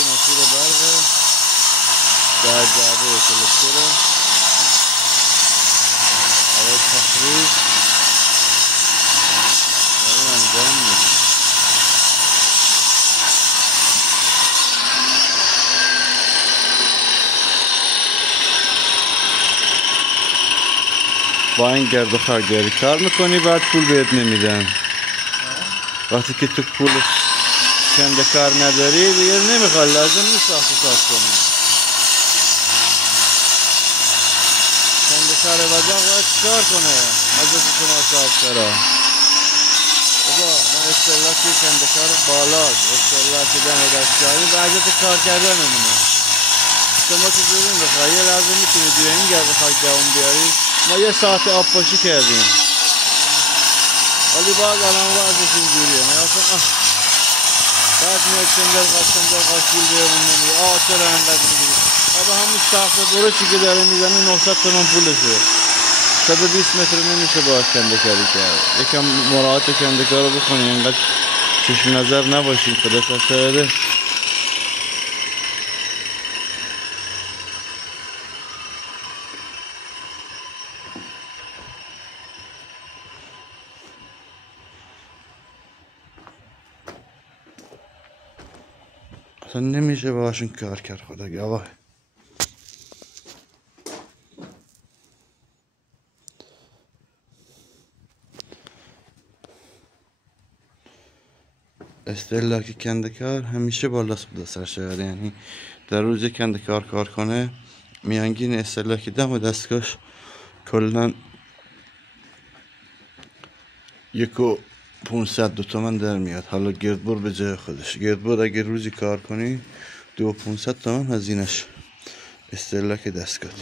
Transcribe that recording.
مسیر برقه در جعبه کلکتره برای تخریج برای انجام میدیم. با این گرد و خرگری کار میکنی بعد پول بهت نمیدن. وقتی که تو پول کنده کار نداری دیگه نمیخواد، لازم نیست ساخت ساز کنی. کنده کار وزاق باید چکار کنه حضرت شما صاحب سرا؟ بابا ما استهلاکی کنده کار بالاست، استهلاکی دم دستکاری و حضرت کار کردن نمونه. شما چجوری میخوای؟ یه لازم میتونی دیگه این گرد و خاک دوام بیاری. ما یه ساعت آب پاشی کردیم ولی باز الان وضعش اینجوریه. بعد میاد چندر قاش پول بیارون نمیده. چرا انقدر میگیری؟ آبا همون ساخت برشی که داره میزنه 900 تومن پولشه. 120 متر نمیشه باید کنده کاری کرد. یکم مراعات کنده کار رو بکنی، اینقدر چشم نظر نباشین. خدا تسهیده. اصلا نمیشه باشون کار کرد. خدا گواه. استهلاک کنده کار همیشه بالاست بوده سرشهر. یعنی در روز کنده کار کنه میانگین استهلاک دم دستگاهش کلن 1,500 تومن در میاد. حالا گردبر به جای خودش. گردبر اگه روزی کار کنی 2,500 تومن هزینش استهلاک دستگاهی.